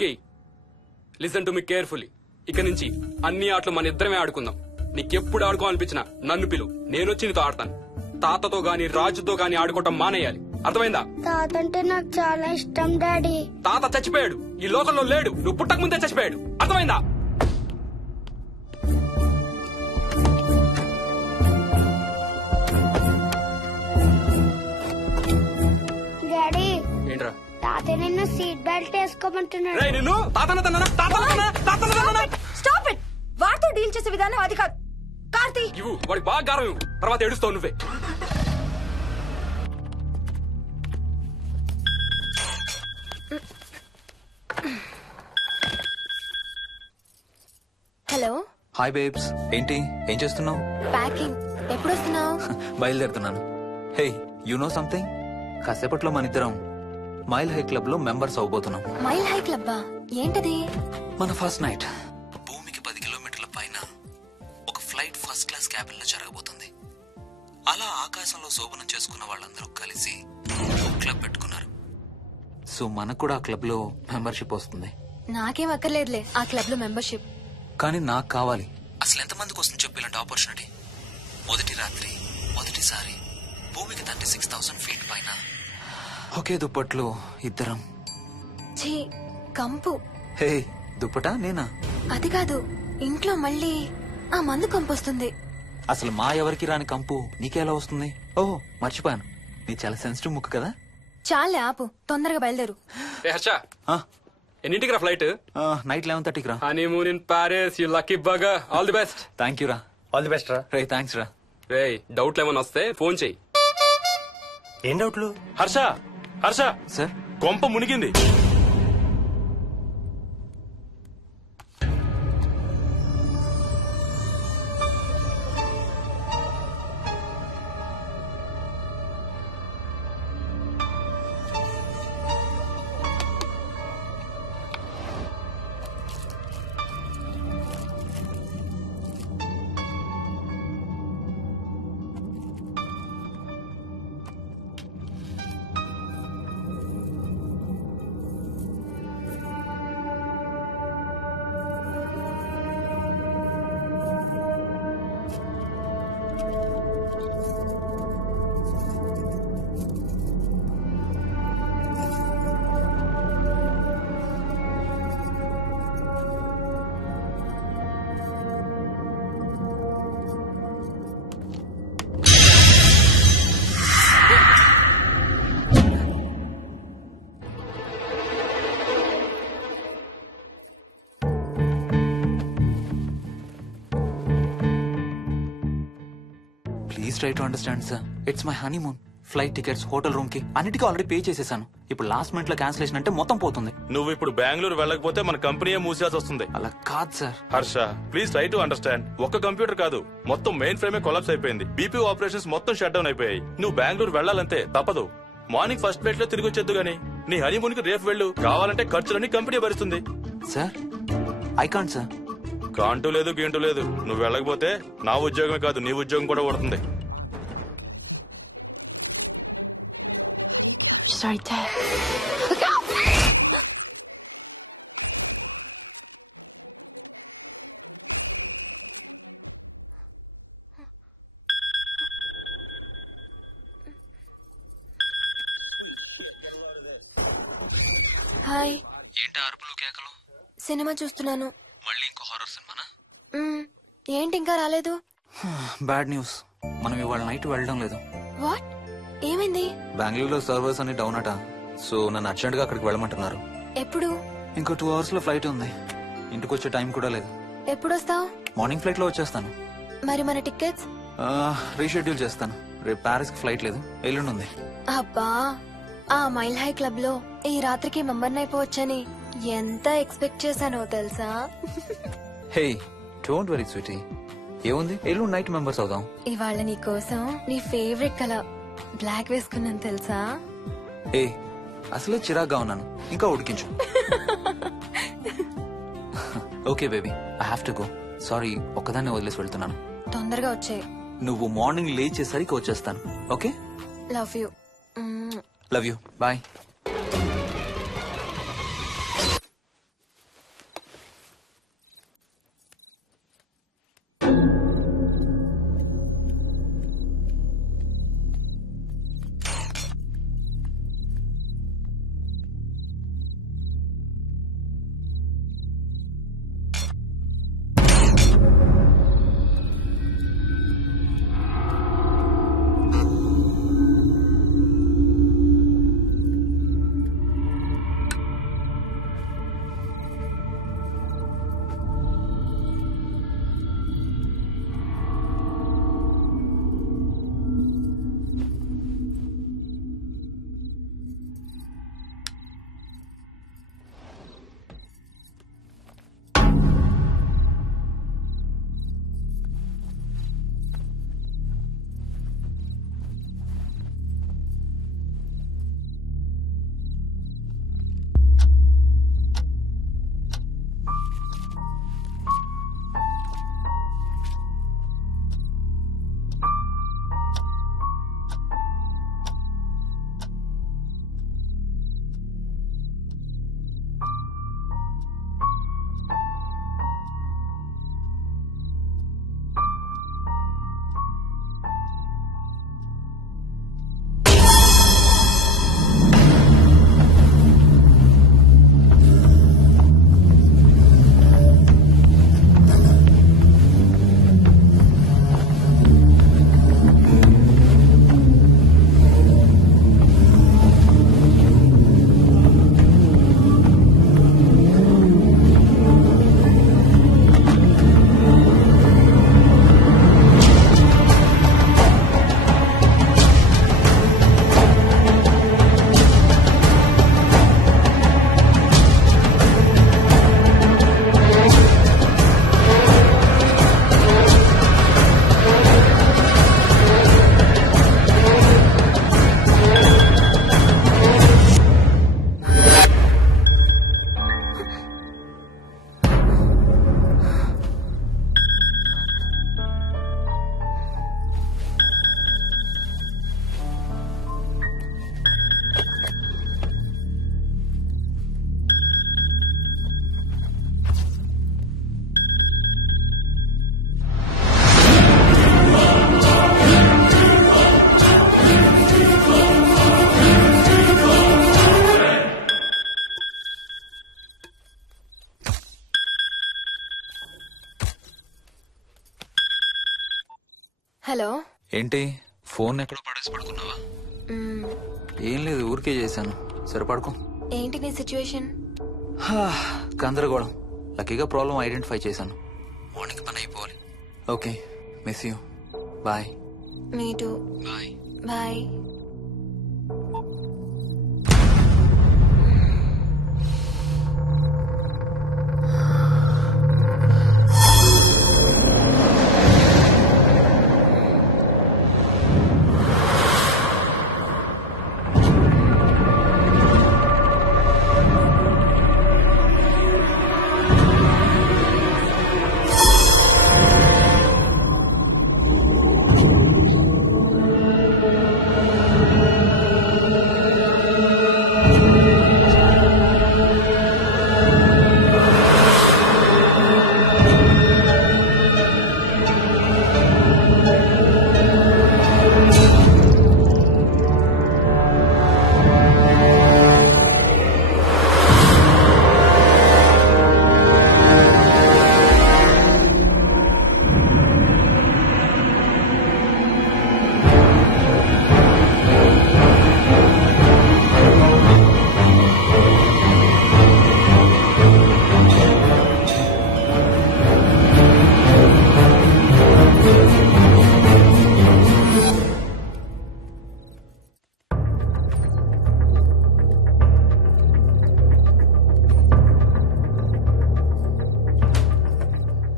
Venky, listen to me carefully. ఇక నుంచి అన్ని ఆటలు మన ఇద్దరమే ఆడుకుందాం. నీకెప్పుడు ఆడుకోవాలనిపించినా నన్ను పిలు, నేనొచ్చి నీతో ఆడతాను. తాతతో గాని రాజుతో గాని ఆడుకోవటం మానేయాలి, అర్థమైందా? తాత అంటే నాకు చాలా ఇష్టం డాడీ. తాత చచ్చిపోయాడు, ఈ లోకంలో లేడు. నువ్వు పుట్టక ముందే చచ్చిపోయాడు, అర్థమైందా? డాడీ ఏంట్రా? తాత నిన్ను సీట్ బెల్ట్ వేసుకోమంటున్నాడు. రేయ్, నిన్ను స్టాప్ ఇట్. వాడితో డీల్ చేసే విధానం అది కాదు. కార్తీ, ఇవ్వు, వాడికి బాగా గారం ఇవ్వు, తర్వాత ఏడుస్తావు నువ్వే. హలో. హాయ్ బేబ్స్, ఏంటి ఏం చేస్తున్నావు? ప్యాకింగ్. ఎప్పుడు వస్తున్నావు? బయలుదేరుతున్నాను. Hey, you know something? కాసేపట్లో మన ఇద్దరం మైల్ హై క్లబ్ లో మెంబర్స్ అవబోతున్నాం. మైల్ హై క్లబ్బా? ఏంటది? మన ఫస్ట్ నైట్ భూమికి 10 కిలోమీటర్ల పైన ఒక ఫ్లైట్ ఫస్ట్ క్లాస్ క్యాబిన్ లో జరగబోతుంది. అలా ఆకాశంలో శోభనం చేసుకున్న వాళ్ళందరూ కలిసి ఒక క్లబ్ పెట్టుకున్నారు. సో మనకు కూడా ఆ క్లబ్ లో మెంబర్షిప్ వస్తుంది. నాకేం అక్కర్లేదులే ఆ క్లబ్ లో మెంబర్షిప్. కానీ నాకు కావాలి. అసలు ఎంతమందికి వస్తుంది చెప్పు ఇలాంటి ఆపర్చునిటీ? మొదటి రాత్రి, మొదటిసారి భూమికి 36,000 ఫీట్ పైన ఒకే దుప్పట్లో ఇద్దరం. ఛీ, కంపు. హే, దుప్పటా నేనా? అది కాదు, ఇంట్లో మళ్ళీ ఆ మందు కంపు వస్తుంది. అసలు మా ఎవరికి రాని కంపు నీకెలా వస్తుంది? ఓహో, మర్చిపోయాను, నీ చాలా సెన్సిటివ్ ముక్కు కదా. చాలే ఆపు, తొందరగా బయలుదేరు. ఏ హర్ష, ఆ, ఎన్నింటికి రా ఫ్లైట్? నైట్ 11:30కి రా. Honeymoon in Paris, you lucky bugger. All the best. Thank you రా. ఆల్ ది బెస్ట్ రా. రే, థ్యాంక్స్ రా. రేయ్, డౌట్లు ఏమైనా వస్తే ఫోన్ చెయ్యి. ఏం డౌట్లు? హర్ష, హర్ష, సార్, కొంప మునిగింది. Please try to understand sir. It's my honeymoon. Flight tickets, hotel room కి అన్నిటికీ ఆల్రెడీ పే చేసేసాను. ఇప్పుడు లాస్ట్ మినిట్ లో క్యాన్సిలేషన్ అంటే మొత్తం పోతుంది. నువ్వు ఇప్పుడు బెంగళూరు వెళ్ళకపోతే మన కంపెనీయే మూసేయాల్సి వస్తుంది. అలా కాదు sir. Harsha, please try to understand. ఒక్క కంప్యూటర్ కాదు, మొత్తం మెయిన్ ఫ్రేమే కొలాప్స్ అయిపోయింది. బీపీ ఆపరేషన్స్ మొత్తం షట్ డౌన్ అయిపోయాయి. నువ్వు బెంగళూరు వెళ్ళాలంతే, తప్పదు. మార్నింగ్ ఫస్ట్ ఫ్లైట్ లో తిరిగి వచ్చేద్దు గానీ నీ హనీమూన్ కి రేపు వెళ్ళు. కావాలంటే ఖర్చులన్నీ కంపెనీ భరిస్తుంది. Sir, I can't sir. కాంటూ లేదు, గీంటూ లేదు. నువ్వు వెళ్ళకపోతే నా ఉద్యోగమే కాదు, నీ ఉద్యోగం కూడా పడుతుంది. Sorry, Dad. హాయ్. ఏంటి అరుపులు కేకలు? సినిమా చూస్తున్నాను. మళ్ళీ ఇంకో హారర్ సినిమానా? ఏంటి ఇంకా రాలేదు? బ్యాడ్ న్యూస్, మనం ఇవాళ నైట్ వెళ్ళడం లేదు. వాట్? ఏమైంది? బెంగళూరులో సర్వర్స్ అన్ని డౌన్ అట. సో నన్ను అర్జెంట్ గా అక్కడికి వెళ్ళమంటున్నారు. ఎప్పుడు? ఇంకో 2 hours లో ఫ్లైట్ ఉంది. ఇంటికి వచ్చే టైం కూడా లేదు. ఎప్పుడు వస్తావు? మార్నింగ్ ఫ్లైట్ లో వచ్చేస్తాను. మరి మన టికెట్స్? రీషెడ్యూల్ చేస్తాను. రేపు ప్యారిస్ కి ఫ్లైట్ లేదు, ఎల్లుండి ఉంది. అబ్బా, ఆ మైల్ హై క్లబ్ లో ఈ రాత్రికి మెంబర్ అయిపోవచ్చని ఎంత ఎక్స్పెక్ట్ చేశానో తెలుసా? హే, డోంట్ వరీ స్వీటీ. ఏముంది, ఎల్లుండి నైట్ మెంబర్స్ అవుదాం. ఇవాళ నీ కోసం నీ ఫేవరెట్ కలర్ బ్లాక్ వేసుకున్నాను తెలుసా? ఏ, అసలే చిరాగ్గా ఉన్నాను, ఇంకా ఉడికించు. Okay baby, I have to go. Sorry, ఒక్కదాన్ని వదిలేసి వెళ్తున్నాను. తొందరగా వచ్చే. నువ్వు మార్నింగ్ లేచేసరికి వచ్చేస్తాను. Okay? Love you. Love you. Bye. Hello. ఏంటి ఫోన్ ఎక్కడో పడేసి పడుకున్నావా? ఏం లేదు, ఊరికే చేశాను. సరే పడుకో. ఏంటి నీ సిచ్యువేషన్? గందరగోళం. లక్కీగా ప్రాబ్లం ఐడెంటిఫై చేశాను. మార్నింగ్ పని అయిపోవాలి. Okay, miss you. Bye. Me too. Bye. Bye.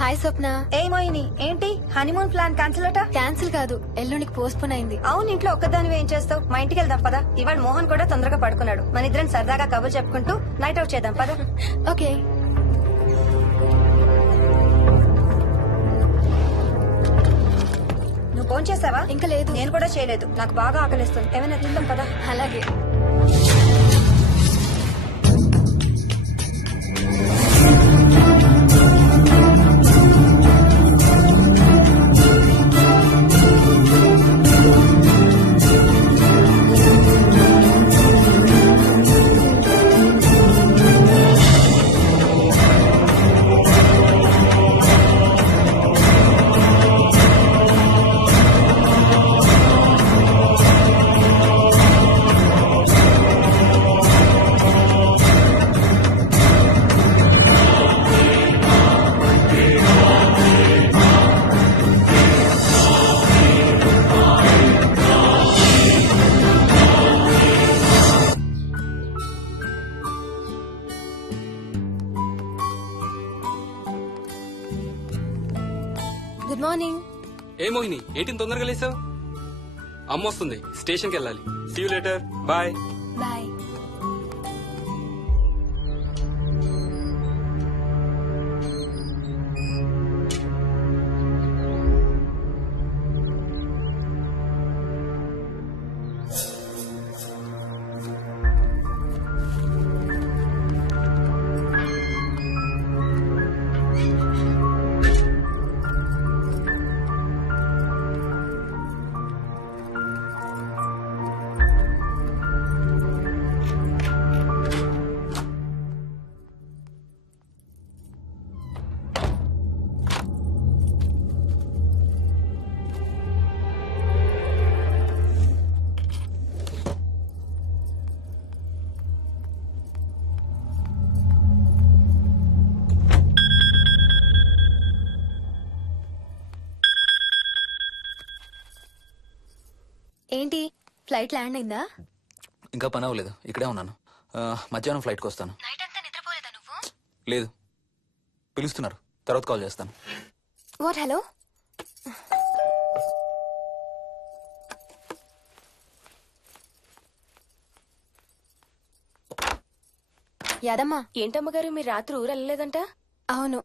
Hi Swapna. ఏమోయిని ఏంటి హనీమూన్ ప్లాన్ క్యాన్సిల్ అట? క్యాన్సిల్ కాదు, ఎల్లుండికి పోస్ట్ పోన్ అయింది. అవును, ఇంట్లో ఒక్కదానివి ఏం చేస్తావు? మా ఇంటికి వెళ్దాం పదా. ఇవాళ మోహన్ కూడా తొందరగా పడుకున్నాడు. మన ఇద్దరం సరదాగా కబుర్లు చెప్పుకుంటూ నైట్ అవుట్ చేద్దాం పదా. ఓకే. నువ్వు ఫోన్ చేసావా? ఇంకా లేదు. నేను కూడా చేయలేదు. నాకు బాగా ఆకలిస్తుంది. ఏమైనా తిందాం పదా. అలాగే. Good morning. ఏ మోహిని, ఏంటి తొందరగా లేసావు? అమ్మ వస్తుంది, స్టేషన్కి వెళ్ళాలి. See you later. Bye. Bye. ఏంటి ఫ్లైట్ ల్యాండ్ అయిందా? ఇంకా పని అవ్వలేదు, ఇక్కడే ఉన్నాను. మధ్యాహ్నం ఫ్లైట్కి వస్తాను. నైట్ అంతా నిద్రపోలేదా నువ్వు? లేదు, పిలుస్తున్నారు, తర్వాత కాల్ చేస్తాను. వాట్? హలో. యాదమ్మా. ఏంటమ్మగారు మీరు రాత్రి ఊరు వెళ్ళలేదంట? అవును,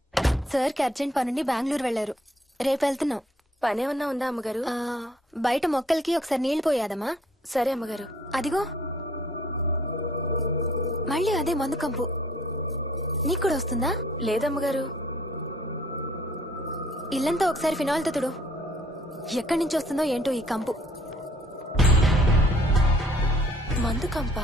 సార్కి అర్జెంట్ పనుండి బెంగళూరు వెళ్లారు. రేపు వెళ్తున్నాం. పనేమన్నా ఉందా అమ్మగారు? బయట మొక్కలకి ఒకసారి నీళ్లు పోయాదమ్మా. సరే అమ్మగారు. అదిగో మళ్ళీ అదే మందు కంపు. నీకు కూడా వస్తుందా? లేదమ్మగారు. ఇల్లంతా ఒకసారి ఫినాయిల్ తో తుడు. ఎక్కడి నుంచి వస్తుందో ఏంటో ఈ కంపు. మందు కంప.